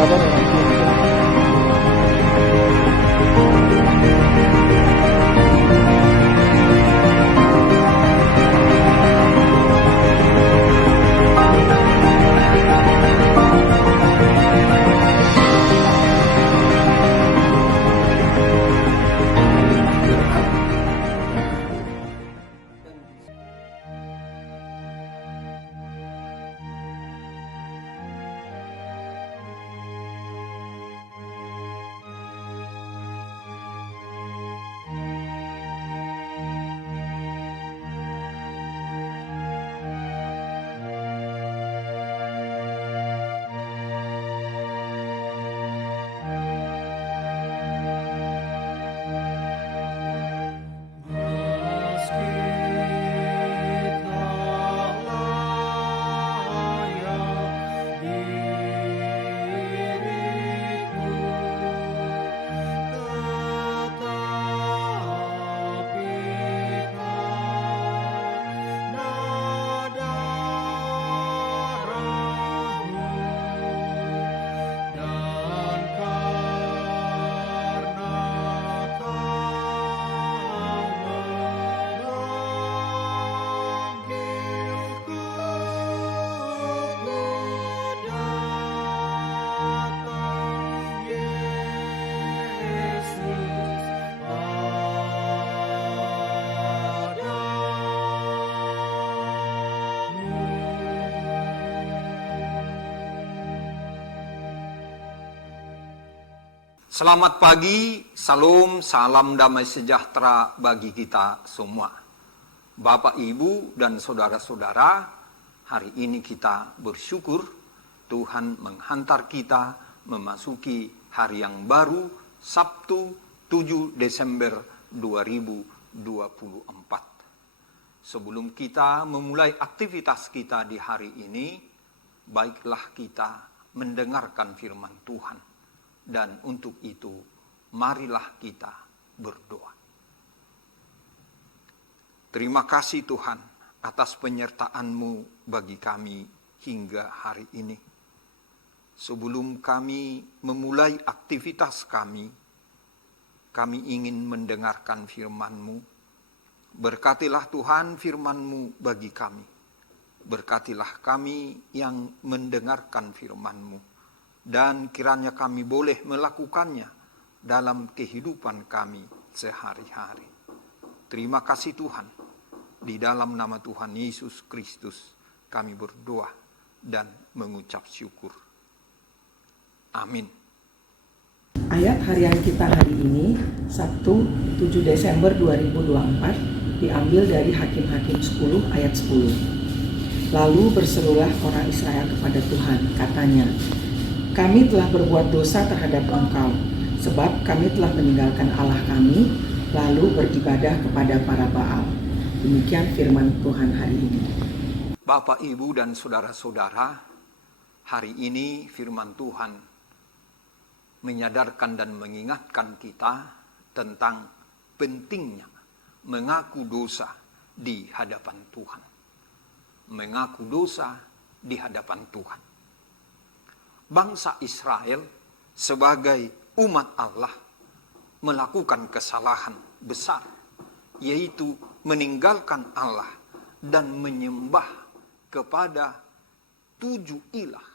kabar orang tua kita? Selamat pagi, salam damai sejahtera bagi kita semua. Bapak, Ibu, dan saudara-saudara, hari ini kita bersyukur Tuhan menghantar kita memasuki hari yang baru, Sabtu 7 Desember 2024. Sebelum kita memulai aktivitas kita di hari ini, baiklah kita mendengarkan firman Tuhan. Dan untuk itu, marilah kita berdoa. Terima kasih Tuhan atas penyertaan-Mu bagi kami hingga hari ini. Sebelum kami memulai aktivitas kami ingin mendengarkan firman-Mu. Berkatilah Tuhan firman-Mu bagi kami. Berkatilah kami yang mendengarkan firman-Mu. Dan kiranya kami boleh melakukannya dalam kehidupan kami sehari-hari. Terima kasih Tuhan. Di dalam nama Tuhan Yesus Kristus kami berdoa dan mengucap syukur. Amin. Ayat harian kita hari ini, Sabtu 7 Desember 2024, diambil dari Hakim-Hakim 10 ayat 10. Lalu berserulah orang Israel kepada Tuhan, katanya, "Kami telah berbuat dosa terhadap Engkau, sebab kami telah meninggalkan Allah kami, lalu beribadah kepada para Baal." Demikian firman Tuhan hari ini. Bapak, Ibu, dan saudara-saudara, hari ini firman Tuhan menyadarkan dan mengingatkan kita tentang pentingnya mengaku dosa di hadapan Tuhan. Mengaku dosa di hadapan Tuhan. Bangsa Israel sebagai umat Allah melakukan kesalahan besar, yaitu meninggalkan Allah dan menyembah kepada 7 ilah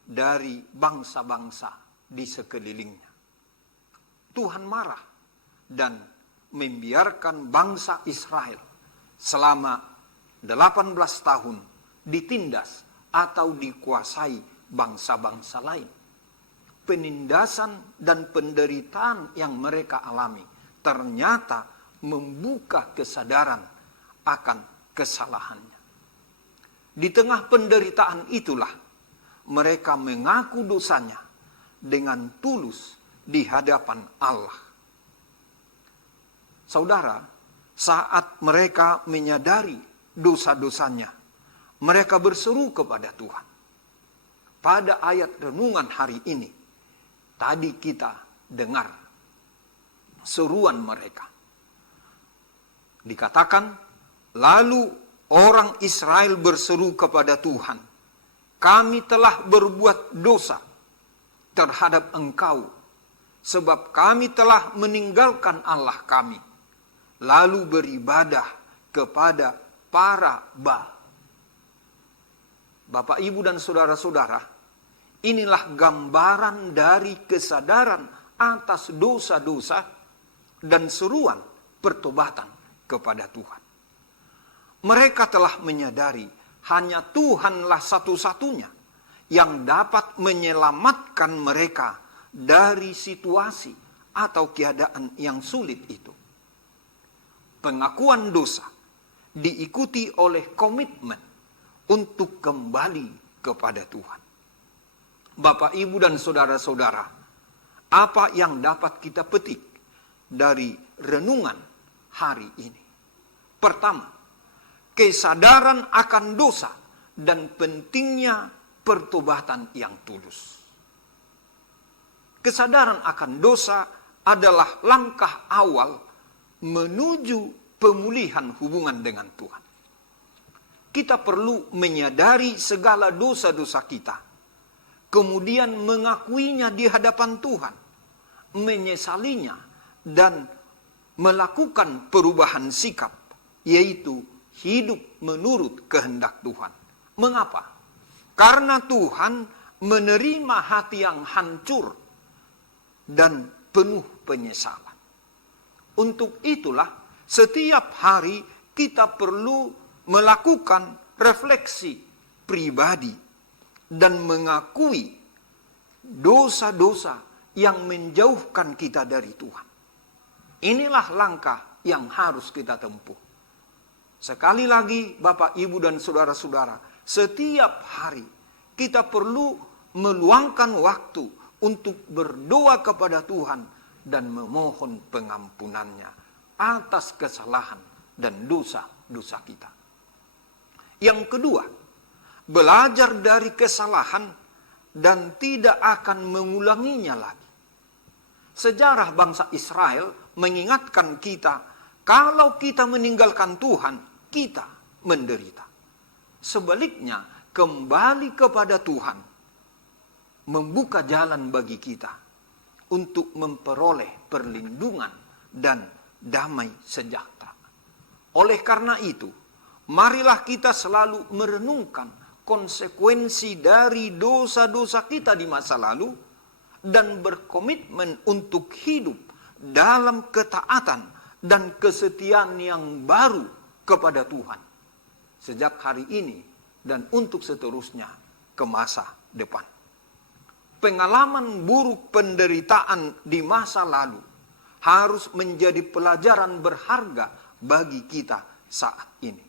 dari bangsa-bangsa di sekelilingnya. Tuhan marah dan membiarkan bangsa Israel selama 18 tahun ditindas atau dikuasai bangsa-bangsa lain. Penindasan dan penderitaan yang mereka alami ternyata membuka kesadaran akan kesalahannya. Di tengah penderitaan itulah mereka mengaku dosanya dengan tulus di hadapan Allah. Saudara, saat mereka menyadari dosa-dosanya, mereka berseru kepada Tuhan. Pada ayat renungan hari ini, tadi kita dengar seruan mereka. Dikatakan, lalu orang Israel berseru kepada Tuhan, "Kami telah berbuat dosa terhadap Engkau, sebab kami telah meninggalkan Allah kami, lalu beribadah kepada para Baal. Bapak, Ibu, dan saudara-saudara, inilah gambaran dari kesadaran atas dosa-dosa dan seruan pertobatan kepada Tuhan. Mereka telah menyadari hanya Tuhanlah satu-satunya yang dapat menyelamatkan mereka dari situasi atau keadaan yang sulit itu. Pengakuan dosa diikuti oleh komitmen untuk kembali kepada Tuhan. Bapak, Ibu, dan saudara-saudara, apa yang dapat kita petik dari renungan hari ini? Pertama, kesadaran akan dosa dan pentingnya pertobatan yang tulus. Kesadaran akan dosa adalah langkah awal menuju pemulihan hubungan dengan Tuhan. Kita perlu menyadari segala dosa-dosa kita, kemudian mengakuinya di hadapan Tuhan, menyesalinya, dan melakukan perubahan sikap, yaitu hidup menurut kehendak Tuhan. Mengapa? Karena Tuhan menerima hati yang hancur dan penuh penyesalan. Untuk itulah setiap hari kita perlu melakukan refleksi pribadi dan mengakui dosa-dosa yang menjauhkan kita dari Tuhan. Inilah langkah yang harus kita tempuh. Sekali lagi, Bapak, Ibu, dan saudara-saudara, setiap hari kita perlu meluangkan waktu untuk berdoa kepada Tuhan dan memohon pengampunannya atas kesalahan dan dosa-dosa kita. Yang kedua, belajar dari kesalahan dan tidak akan mengulanginya lagi. Sejarah bangsa Israel mengingatkan kita, kalau kita meninggalkan Tuhan, kita menderita. Sebaliknya, kembali kepada Tuhan membuka jalan bagi kita untuk memperoleh perlindungan dan damai sejahtera. Oleh karena itu, marilah kita selalu merenungkan konsekuensi dari dosa-dosa kita di masa lalu dan berkomitmen untuk hidup dalam ketaatan dan kesetiaan yang baru kepada Tuhan sejak hari ini dan untuk seterusnya ke masa depan. Pengalaman buruk penderitaan di masa lalu harus menjadi pelajaran berharga bagi kita saat ini.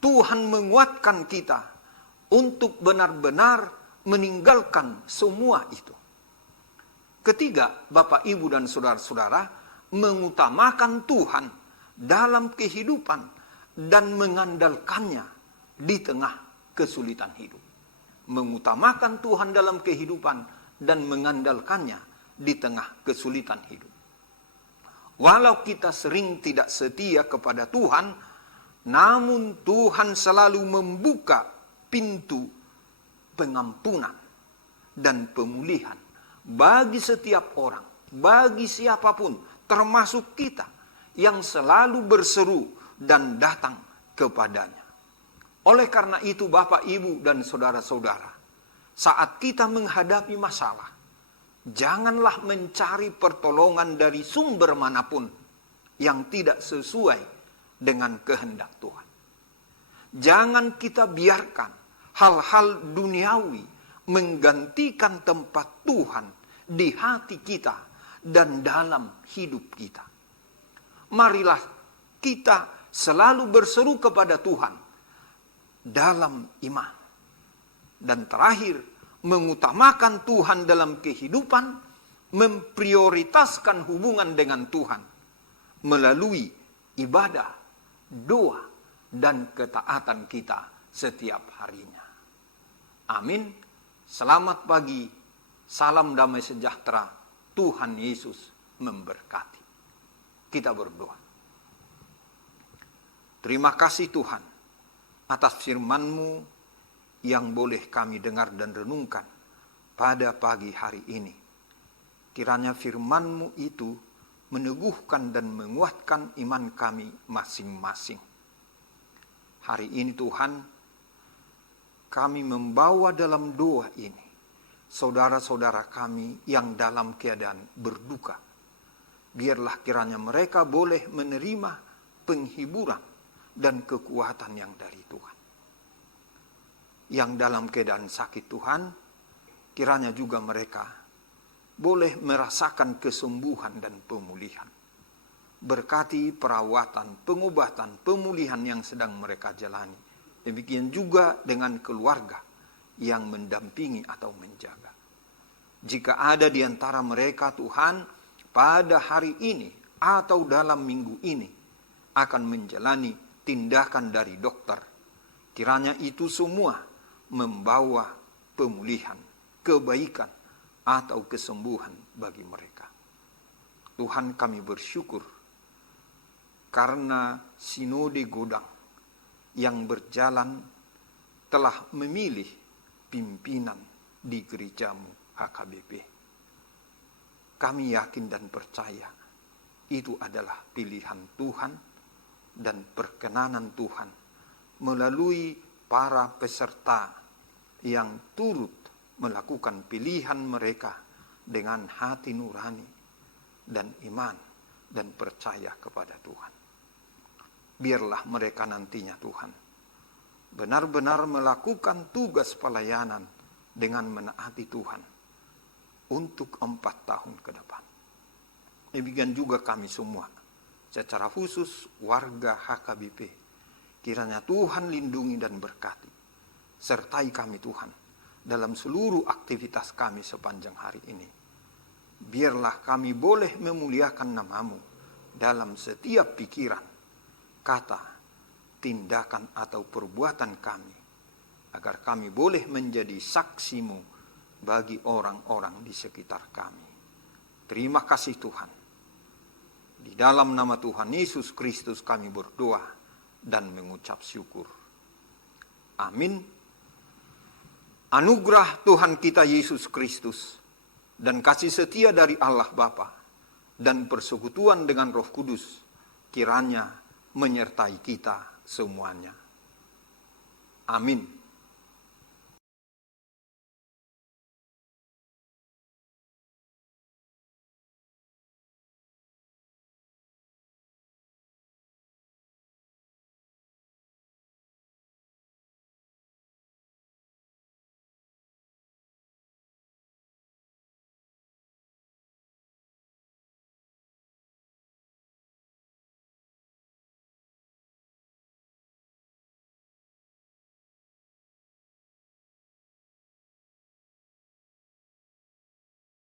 Tuhan menguatkan kita untuk benar-benar meninggalkan semua itu. Ketiga, Bapak, Ibu, dan saudara-saudara, mengutamakan Tuhan dalam kehidupan dan mengandalkannya di tengah kesulitan hidup. Mengutamakan Tuhan dalam kehidupan dan mengandalkannya di tengah kesulitan hidup. Walau kita sering tidak setia kepada Tuhan, namun Tuhan selalu membuka pintu pengampunan dan pemulihan bagi setiap orang, bagi siapapun, termasuk kita yang selalu berseru dan datang kepadanya. Oleh karena itu, Bapak, Ibu, dan saudara-saudara, saat kita menghadapi masalah, janganlah mencari pertolongan dari sumber manapun yang tidak sesuai dengan kehendak Tuhan. Jangan kita biarkan hal-hal duniawi menggantikan tempat Tuhan di hati kita dan dalam hidup kita. Marilah kita selalu berseru kepada Tuhan dalam iman. Dan terakhir, mengutamakan Tuhan dalam kehidupan, memprioritaskan hubungan dengan Tuhan melalui ibadah, doa, dan ketaatan kita setiap harinya. Amin. Selamat pagi. Salam damai sejahtera. Tuhan Yesus memberkati. Kita berdoa. Terima kasih Tuhan atas firman-Mu yang boleh kami dengar dan renungkan pada pagi hari ini. Kiranya firman-Mu itu meneguhkan dan menguatkan iman kami masing-masing. Hari ini Tuhan, kami membawa dalam doa ini saudara-saudara kami yang dalam keadaan berduka. Biarlah kiranya mereka boleh menerima penghiburan dan kekuatan yang dari Tuhan. Yang dalam keadaan sakit Tuhan, kiranya juga mereka boleh merasakan kesembuhan dan pemulihan. Berkati perawatan, pengobatan, pemulihan yang sedang mereka jalani. Demikian juga dengan keluarga yang mendampingi atau menjaga. Jika ada di antara mereka Tuhan, pada hari ini atau dalam minggu ini akan menjalani tindakan dari dokter, kiranya itu semua membawa pemulihan, kebaikan, atau kesembuhan bagi mereka. Tuhan, kami bersyukur karena Sinode Godang yang berjalan telah memilih pimpinan di gerejamu HKBP. Kami yakin dan percaya itu adalah pilihan Tuhan dan perkenanan Tuhan melalui para peserta yang turut melakukan pilihan mereka dengan hati nurani dan iman dan percaya kepada Tuhan. Biarlah mereka nantinya Tuhan benar-benar melakukan tugas pelayanan dengan menaati Tuhan untuk 4 tahun ke depan. Demikian juga kami semua, secara khusus warga HKBP. Kiranya Tuhan lindungi dan berkati. Sertai kami Tuhan dalam seluruh aktivitas kami sepanjang hari ini. Biarlah kami boleh memuliakan nama-Mu dalam setiap pikiran, kata, tindakan atau perbuatan kami. Agar kami boleh menjadi saksi-Mu bagi orang-orang di sekitar kami. Terima kasih Tuhan. Di dalam nama Tuhan Yesus Kristus kami berdoa dan mengucap syukur. Amin. Anugerah Tuhan kita Yesus Kristus dan kasih setia dari Allah Bapa dan persekutuan dengan Roh Kudus kiranya menyertai kita semuanya. Amin.